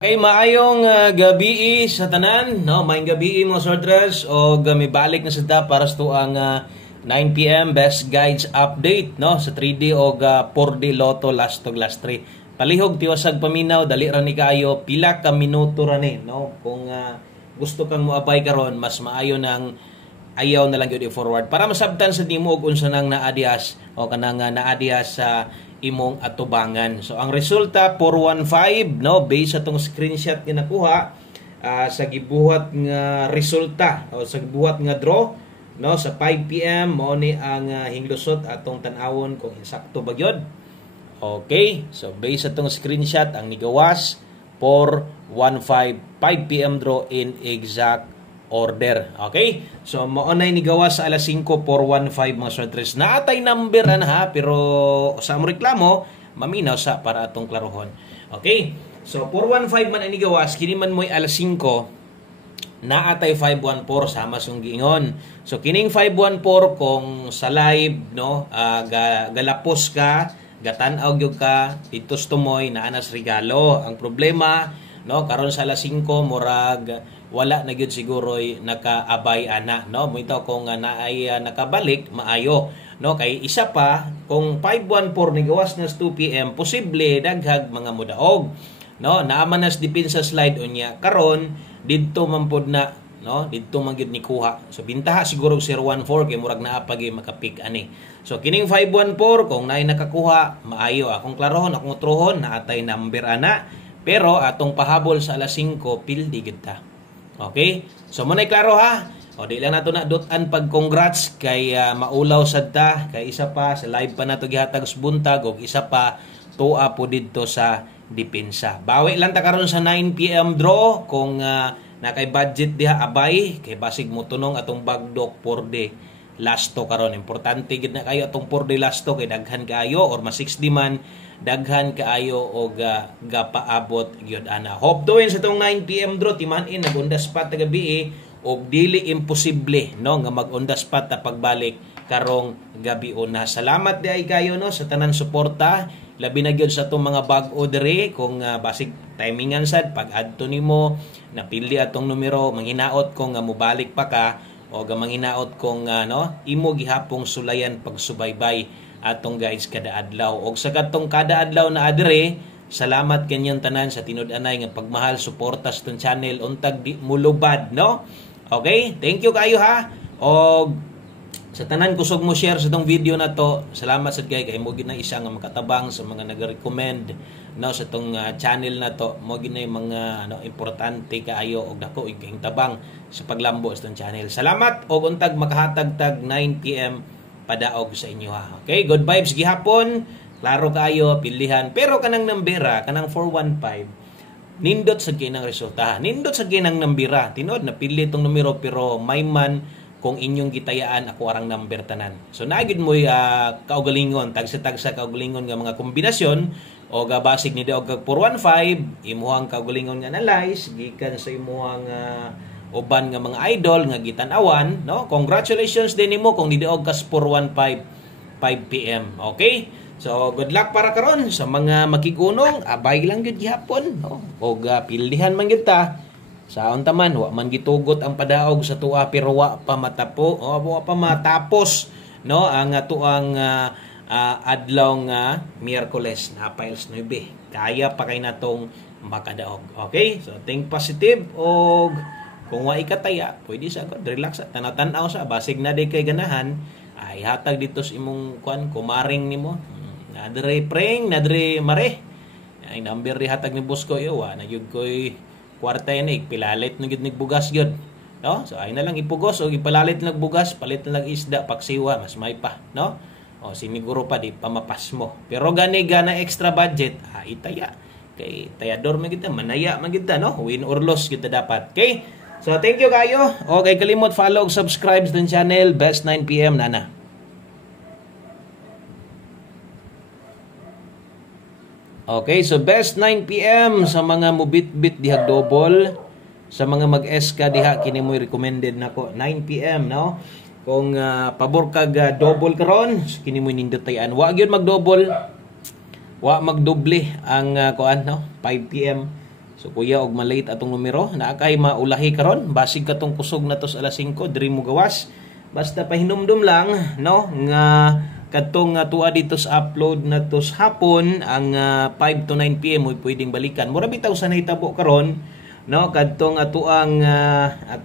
Okay, maayong gabi sa tanan, no? Maayong gabi mga sorters o gamibalik na sada para sa tuang 9 PM Best Guides Update, no? Sa 3D o 4D Lotto last 3. Palihog tiwasag paminaw dali ra ni kayo pila ka minuto ra ni, no? Kung gusto kang moabay karon, mas maayo nang ayaw na lang gyud i-forward para masabtan sa nimo og unsa nang naadihas o kanang naadihas sa imong atubangan. So ang resulta 415, no, based sa tong screenshot nga nakuha sa gibuhat nga resulta o sa gibuhat nga draw, no, sa 5 PM mo ni ang hinglusot atong tan-awon kung insakto ba gyud. Okay, so based sa tong screenshot ang nigawas 415 5 PM draw in exact order. Okay? So, maunay ni gawas sa alas 5, 415 mga sorters. Naatay number ha, pero sa among reklamo, maminaw sa para atong klarohon. Okay? So, 415 man ang nigawas, kini man mo'y alas 5, naatay 514 sama sung giingon. So, kining 514 kung sa live, no, galapos ka, gatanaw gyud ka, titos tumoy, naanas regalo. Ang problema, no, karon sa alas 5 murag wala na gyud siguro'y nakaabay ana, no, mo ito kung naay nakabalik maayo, no, kay isa pa kung 514 ni gawas na 2 PM posible daghag mga mudaog, no, naaman nas dipin sa slide unya karon didto man pod na, no, didto man gyud ni kuha. So bintaha siguro 014 kay murag naa pa gyud makapik ani. So kining 514 kung naay nakakuha maayo, akong klarohon, akong utrohon naatay number ana, pero atong pahabol sa alas 5 pildi gyud ta. Okay? So munay klaro ha. O di lang nato na dutan pag congrats kay maulaw sad ta, kay isa pa sa live pa nato gihatag sa buntag og isa pa tuwa po didto sa depensa. Bawi lang ta karon sa 9 PM draw kung nakay budget diha abay kay basig mo tunong atong bagdok 4D lasto karon. Importante gid na kayo atong 4D lasto kay daghan kaayo or mas 60 man daghan kaayo og gapaabot gyud ana. Hope to win sa tong 9 PM draw timan-in nag-undas pa ta gabi og dili imposible, no, nga mag-undas pa ta pagbalik karong gabi una. Salamat di ay kayo, no, sa tanan suporta labi na gyud sa tong mga bag-o diri kung basig timingan sad pag adto nimo napili atong numero manghinaot kung mobalik pa ka o manginaot kung no, imo gihapong sulayan pagsubaybay atong guys kada adlaw. Og sa katong kada adlaw na adre, salamat kanyang tanan sa tinud-anay nga pagmahal suporta sa tong channel untag di mulubad, no? Okay? Thank you kayo ha. Og sa tanan kusog mo share sa tong video na to. Salamat sad kay mo gid na isa nga makatabang sa mga nag-recommend, no, sa tong channel na to. Mo gid na mga ano importante kaayo og dako ing tabang sa paglambo sa tong channel. Salamat og untag makahatag tag 9 PM padaog sa inyo ha. Okay, good vibes gihapon. Klaro kayo pilihan pero kanang nambera kanang 415 nindot sa ginang resulta. Nindot sa ginang nambera. Tinod na pili tong numero pero may man kung inyong gitayaan ako arang number tanan. So naagid mo kaugalingon tagsa-tagsa kaugalingon nga mga kombinasyon o gabasig ni daog kag 415 imuhang kaugalingon nga analyze gikan sa imuhang uban nga mga idol nga gitan-awan, no? Congratulations din nimo kung nidaog kas 415 5 PM. Okay? So good luck para karon sa mga makigunong, abay lang gyud gihapon, no? Og pilihan man gyud ta. Saon ta man wa man gitugot ang padaog sa tuwa pero wa pa matapos, no, ang tuang adlaw nga Miyerkules na Piles 9. Kaya pa kay natong makadaog. Okay? So think positive og kung wa ikataya, pwede sa relax tanaw-tanaw sa basig na di kay ganahan, ay hatag dito sa imong kuan kumaring nimo. Nadre preng, nadre mare. Ay number ri hatag ni boss ko yo, na gyud koy kwarta ni pilalit na gyud nigbugas gyud. No? So ay na lang ipugos o ipalalit lang bugas, palit lang isda pagsiwa, mas may pa, no? O siniguro pa di pamapas mo. Pero gani gana extra budget, itaya. Kay tayador man kita, manaya man kita, no? Win or loss kita dapat. Okay? So, thank you kayo. Okay, kalimot follow, subscribe sa channel. Best 9 PM, nana. Okay, so best 9 PM sa mga mubit-bit dihag double. Sa mga mag-SK diha, kini mo recommended nako 9 PM, no? Kung pabor kag double karon, kini mo nindutayan. Wa gyud mag-double. Wa magdoble ang kuan, no? 5 PM. So kuya og malate atong numero, naa kay maulahi karon, basig katong kusog na tos alas 5 diri mo gawas. Basta pahinumdum lang, no, nga katong tuwa dito sa upload na tos hapon ang 5 to 9 PM mo pwedeng balikan. Mura bitaw sa nahitabo karon, no, kadtong atuang 514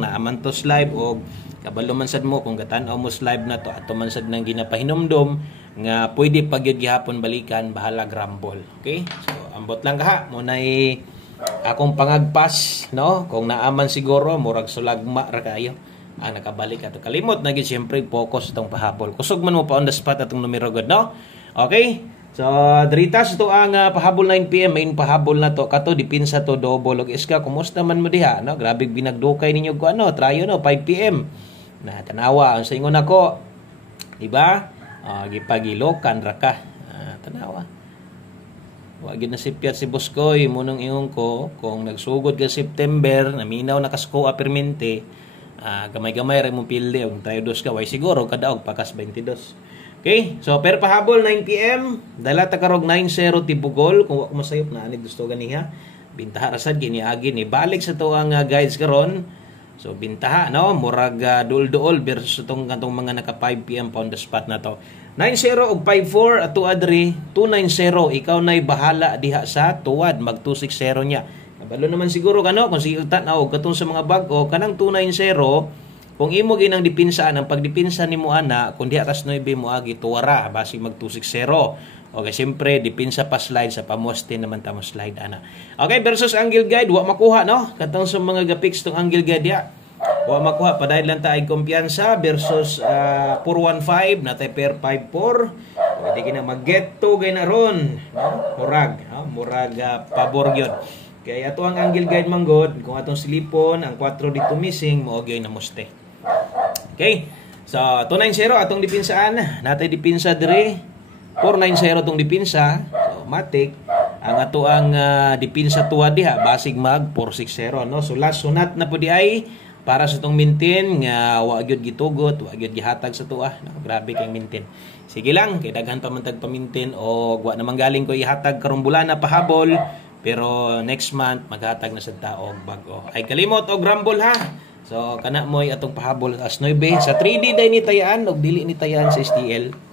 na aman tos live og kabalo man sad mo kung gatan-aw mo live na to ato man sad nang ginapahinumdom nga pwede pagyud gihapon balikan bahala grumble. Okay? So ambot lang kaha mo nay akong pangagpas, no, kung naaman siguro murag sulagma ra kayo ang nakabalik ato. Kalimot na gid syempre focus itong pahabol. Kusog man mo pa on the spot atong numero god, no? Okay? So diritas to ang pahabol 9 PM main pahabol na to kato dipinsa to double og iska. Kumusta man mo diha, no? Grabe binagdukay ninyo ko ano, trayo no 5 PM. Na tanawa ang sa ingon ako. Di ba? Gipagilokan ra ka. Tanawa. Wa gid na sipyat si Boskoy munong ingon ko kung nagsugod ka September naminaw na kasko permente. Gamay-gamay ra mong pilde og tayo dos ka way siguro kadaog pakas 22. Okay? So per pahabol 9 PM, dala ta karog 90 tibugol kung wa ko masayop na ani gusto ganiha. Bintaha ra sad giniagi ni balik sa to ang guides karon. So bintaha no murag duol-duol versus itong mga naka 5 PM pa on the spot na to. 90 og 54 ato adri 290 ikaw nay bahala diha sa tuwad mag 260 niya. Kabalo naman siguro kano kung sige tan-aw katong sa mga bag-o kanang 290 kung imo ginang dipinsa ang pagdipinsa nimo ana kun diha kas 9 mo agi tuwara basi mag 260. Okay, siyempre, dipinsa pa slide sa pamoste naman tamo slide, ana. Okay, versus angle guide, wa makuha, no? Katong sa mga gapix tong angle guide, ya. Wa makuha, padahil lang tayo kumpiyansa versus 415, natay per 54. Pwede ka na mag-get to, gay na ron. No? Murag, no? Murag pabor yun. Kaya ito ang angle guide manggod, kung atong silipon, ang 4 dito missing, maogyoy na muste. Okay, so 290 atong dipinsaan, natay dipinsa dire. 490 tong dipinsa, so matik ang ato ang dipinsa tuwa diha basig mag 460, no. So last sunat na pud ay para sa tong maintain nga wa gyud gitugot, wa gyud gihatag sa tuwa, no. Grabe kay maintain. Sige lang kay daghan pa man tag pa-maintain o wa naman galing ko ihatag karong bulan na pahabol, pero next month maghatag na sad ta og bag-o. Ay kalimot og rumble ha. So kana moy atong pahabol as 9 sa 3D day ni tayaan og dili ni tayaan sa STL.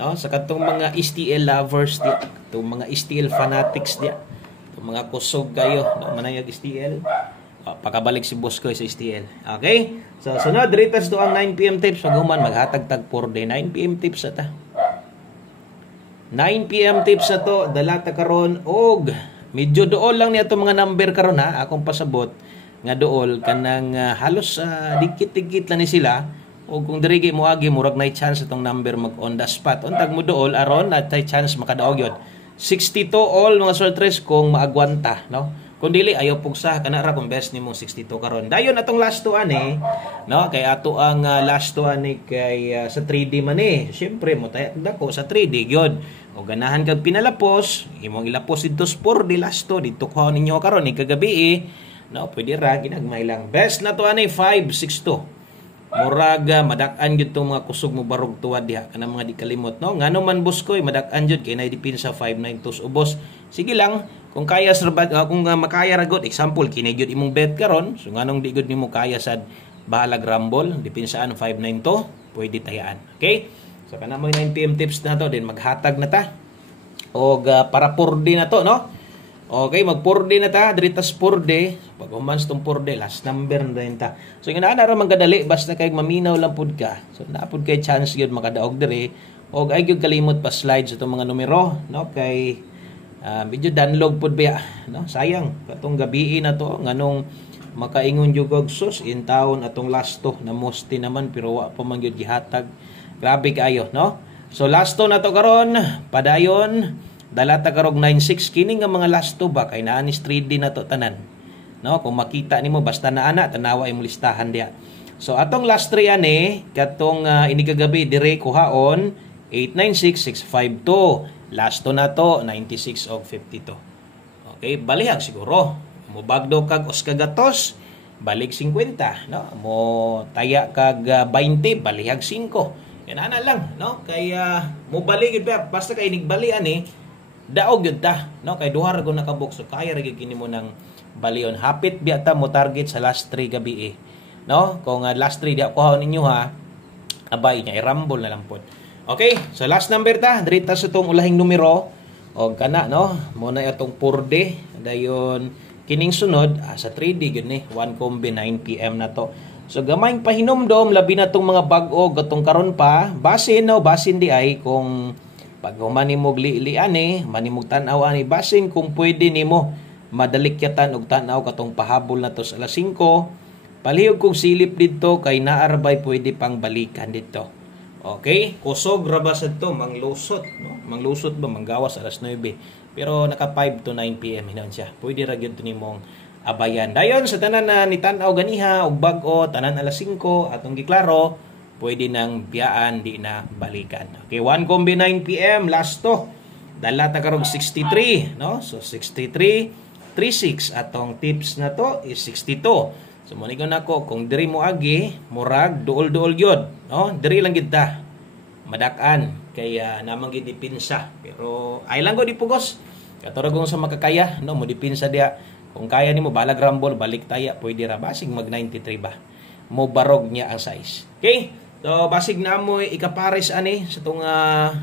No, sa katong mga STL lovers dia, itong mga STL fanatics dia, itong mga kusog kayo, no, manayag STL. Pakabalik si boss ko sa STL. Okay? So sunod ritas do ang 9 PM tips pag human maghatag tag 4 day 9 PM tips ata. 9 PM tips na to dala ta karon og medyo dool lang niya itong mga number karon ha, akong pasabot nga dool kanang halos dikit-dikit lang ni sila. O kung dirigi mo agi murag nay chance itong number mag on the spot untag mo dool aron at tay chance makadaog yun 62 all mga sortres kung maagwanta, no. Kung dili ayaw pugsa kana ra kung best nimo 62 karon dayon atong last to ani, no, kay ato ang last to ani kay sa 3D man syempre mo tay dako sa 3D gyud o ganahan kag pinalapos imong ilapos dito 4D last to dito ko ninyo karon ni kagabi no, pwede ra ginagmay lang best na to ani 562. Murag madak-an gyud tong mga kusog mo barog tuwad diha kana mga di kalimot, no. Ngano man Boskoy madak-an gyud kay nay dipinsa 592 ubos. Sige lang kung kaya serbat kung makaya ra gud example kini gyud imong bet karon so nganong di gyud nimo kaya sad bahalag rumble dipinsaan 592 pwede tayaan. Okay? So kana mo 9 PM tips na to din maghatag na ta og para 4D na to, no. Okay, mag 4D na ta, diritas 4D. Pag humans tong 4D, last number na rin ta. So, yung naana rin magkadali, basta kay maminaw lang pud ka. So, naapod kay chance yun makadaog dire. O ay yung kalimot pa slides itong mga numero, no? Kay, medyo download pud ba, no? Sayang, katong gabi na to, nganong makaingon yung sus, in town atong last to, na musti naman, pero wa pa man yun gihatag. Grabe kayo, no? So, last to na to karon padayon, dala ta karog 96 kini nga mga last to ba kay naa ni 3D na to tanan, no. Kung makita nimo basta na ana tanawa imong listahan dia. So atong last 3 ani katong ini kagabi dire kuhaon 896652 last to na to 96 og 52. Okay, balihag siguro mo bagdo kag os kagatos balik 50, no. Mo taya kag 20 balihag 5. Yan ana lang, no. Kaya mo balik basta kay nigbali ani daog yun ta, no? Kay duha ra gud nakabuk, so kaya ra gyud kini mo ng balion. Hapit biya ta mo target sa last 3 gabi no? Kung last 3 di ako ninyo ha, abay niya i-rumble na lang pod. Okay, so last number ta, dirita sa tong ulahing numero o kana, no? Muna itong 4D, dayon kining sunod sa 3D gyud ni 1 combi 9 PM na to. So gamay pahinomdom labi na tong mga bag-o gatong karon pa, basin di ay kung pag manimog lian manimog tan-aw ani, basin kung pwede nimo madalikyatan og tan-aw katong pahabol na to sa alas 5. Palihog kong silip dito kay naarbay pwede pang balikan dito. Okay, kusog ra ba sad to, manglusot, no? Manglusot ba manggawas alas 9. Pero naka 5 to 9 PM hinon siya. Pwede ra gyud nimong abayan. Dayon sa tanan na nitan-aw ganiha og bag-o tanan alas 5 atong giklaro, pwede nang biyaan di na balikan. Okay, 1 combi 9 PM last to. Dala ta karong 63, no? So 63 36 atong tips na to is 62. So mo nigon nako kung diri mo agi, murag duol-duol gyud, no? Diri lang gid ta. Madak-an kay namang gid dipinsa. Pero ay lang go dipugos. Katurog sa makakaya, no? Mo dipinsa dia. Kung kaya nimo balag rumble, balik taya, pwede ra basig mag 93 ba. Mo barog niya ang size. Okay? So basig na mo ikapares ani sa tong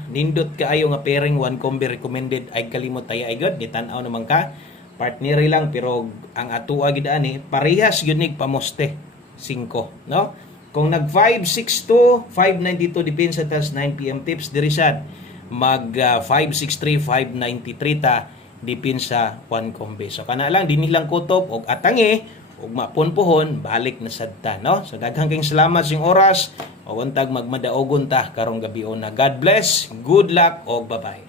nindot kaayo nga pairing 1 combi recommended ay kalimot taya ay good, gitan-aw naman ka. Partner lang pero ang atua gid ani parehas unique pamoste 5, no? Kung nag 562 592 depende sa 9 PM tips diri sad mag 563 593 ta dipin sa 1 combi. So kana lang dinhi lang kutob og atangi og mapunpuhon balik na sadta, no? So daghang kayong salamat sing oras o untag magmadaogon ta karong gabi na. God bless, good luck og bye-bye.